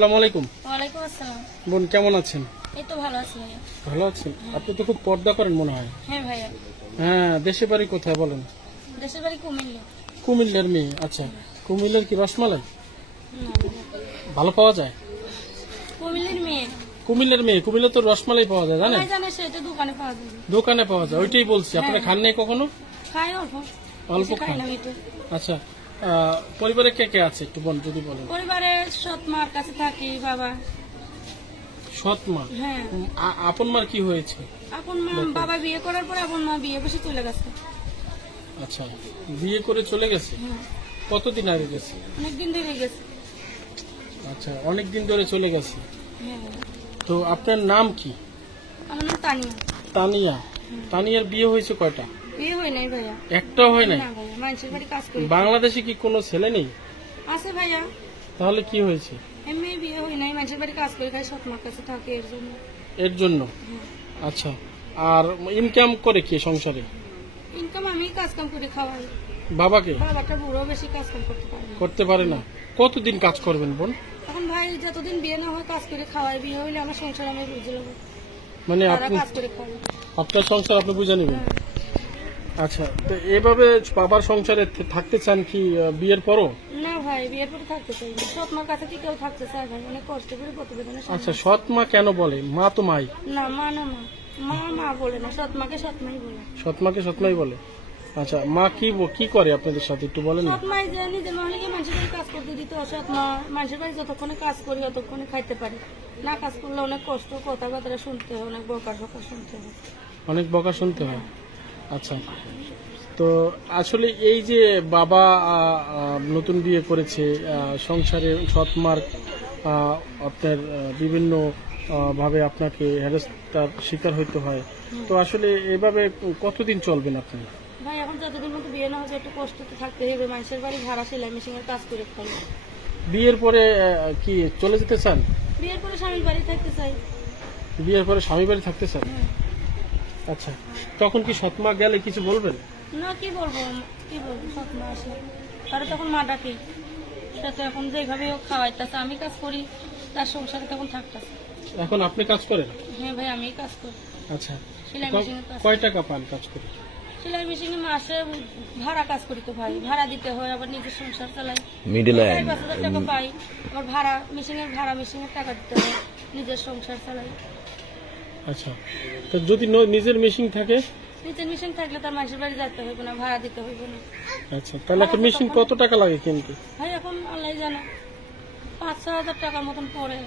আসসালামু আলাইকুম। ওয়ালাইকুম আসসালাম। বোন কেমন আছেন? এই তো ভালো আছি ভাইয়া। ভালো আছেন? আপনি তো খুব পর্দা করেন মনে হয়। হ্যাঁ ভাইয়া। হ্যাঁ, দেশে বাড়ি কোথায় বলেন? দেশের বাড়ি কুমিল্লা। কুমিল্লার মেয়ে? আচ্ছা, কুমিল্লার কি রসমালাই না ভাইয়া। ভালো পাওয়া যায়? কুমিল্লার মেয়ে। কুমিল্লার মেয়ে, কুমিল্লা তো রসমালাই পাওয়া যায় জানেন? ভাই জানে সেটা দোকানে পাওয়া যাবে। দোকানে পাওয়া যায়, ওইটাই বলছি। আপনারা খান নাই কখনো? খাই অল্প। অল্প বেশি খাই খান? না আমি তো। আচ্ছা, পরিবারে কে কে আছে একটু বোন যদি বলেন। পরিবারে সৎ মার কাছে থাকি, বাবা। সৎ মা? হ্যাঁ। আপন মার কি হয়েছে? আপন মা, বাবা বিয়ে করার পরে আপন মা বিয়ে বসে চলে গেছে। আচ্ছা, বিয়ে করে চলে গেছে? হ্যাঁ, কতদিন আগে গেছে? অনেকদিন ধরে গেছে। আচ্ছা, অনেক দিন ধরে চলে গেছে। হ্যাঁ। তো আপনার নাম কি? আমার নাম তানিয়া। তানিয়া? তানিয়ার বিয়ে হয়েছে কয়টা? বিয়ে হয় নাই ভাইয়া। একটাও হয় নাই? না ভাইয়া, মানুষের বাড়ি কাজ করি। বাংলাদেশে কি কোনো ছেলে নেই? আছে ভাইয়া, তাহলে কি হয়েছে? এমনি বিয়ে হয় নাই, মানুষের বাড়ি কাজ করে খাই, সৎ মার কাছে থাকে এর জন্য। এর জন্য? আচ্ছা, আর ইনকাম করে কি সংসারে? ইনকাম আমি কাজ কাম করে খাওয়াই। বাবাকে? বাবাটা বুড়ো, বেশি কাজ কাম করতে পারে না। করতে পারে না? কতদিন কাজ করবেন বোন? এখন ভাই যতদিন বিয়ে না হয় কাজ করে খাওয়াই, বিয়ে হইলে আমার সংসার আমি বুঝে নেবো। মানে তারা আপনি কাজ করে খাওয়াই। আপনার সংসার আপনি বুঝে নেবেন? হ্যাঁ। আচ্ছা, তো এভাবে বাবার সংসারে থাকতে চান কি বিয়ের পরও? না ভাই, বিয়ের পরে থাকতে চাই না। সৎ মার কাছে কি কেউ থাকতে চায় ভাই? অনেক কষ্ট করে প্রতিবেদনের সামনে। আচ্ছা, সৎ মা কেন বলে? মা তো মাই। না মা, না মা, মা মা বলে না, সৎ মাকে সৎ মাই বলে। সৎ মাকে সৎ মাই বলে? আচ্ছা, মা কি করে আপনাদের সাথে একটু বলেন না? সৎ মাই যে নিজের মালিকে মানুষের বাড়ি কাজ করতে দিত, সৎ মা মানুষের বাড়ি যতক্ষণে কাজ করি ততক্ষণে খাইতে পারি। না কাজ করলে অনেক কষ্ট, কথাবার্তা শুনতে হয়, অনেক বকার শুনতে হয়। অনেক বকা শুনতে হয়? আচ্ছা, তো আসলে এই যে বাবা নতুন বিয়ে করেছে, সংসারে সৎমার আপনার বিভিন্ন ভাবে আপনাকে হেনস্থার শিকার হইতে হয়, তো আসলে এভাবে কতদিন চলবেন আপনি? ভাই এখন যতদিন মতো বিয়ে না হচ্ছে একটু কষ্ট তো থাকতে হবে। মানুষের বাড়ি ভাড়া, সেলাই মেশিনের কাজ করে খাই। বিয়ের পরে কি চলে যেতে চান? বিয়ের পরে স্বামীর বাড়ি থাকতে চাই। বিয়ের পরে স্বামী বাড়ি থাকতে চান? হ্যাঁ। আচ্ছা, তখন কি সৎমা গেলে কিছু বলবেন? না, কি বলবো সৎ মা আসে তারা তখন মা ডাকি। সেটা তো এখন যেভাবে ও খাওয়াইতেছে, আমি কাজ করি, তার সংসারে তখন থাকতেছে। এখন আপনি কাজ করেন? হ্যাঁ ভাই, আমি কাজ করি। আচ্ছা, সেলাই মেশিনের কাজ। কয় টাকা পান কাজ করে? সেলাই মেশিনে মাসে ভাড়া কাজ করি তো ভাই, ভাড়া দিতে হয়, আবার নিজের সংসার চালাই। মিডল 5,000 টাকা পাই, আবার ভাড়া মেশিনের টাকা দিতে হয়, নিজের সংসার চালাই। আচ্ছা, তো যদি নিজের মেশিন থাকে? নিজের মেশিন থাকলে তার মানুষের বাড়ি যেতে হইবে না, ভাড়া দিতে হইবে না। আচ্ছা, তাহলে একটা মেশিন কত টাকা লাগে কিনতে? ভাই এখন আল্লাহ জানে, 5-6 হাজার টাকার মতন পড়ে।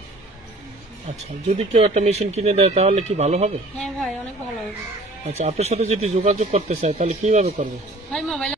আচ্ছা, যদি কেউ একটা মেশিন কিনে দেয় তাহলে কি ভালো হবে? হ্যাঁ ভাই, অনেক ভালো হবে। আচ্ছা, আপনার সাথে যদি যোগাযোগ করতে চায় তাহলে কিভাবে করবে? ভাই মোবাইল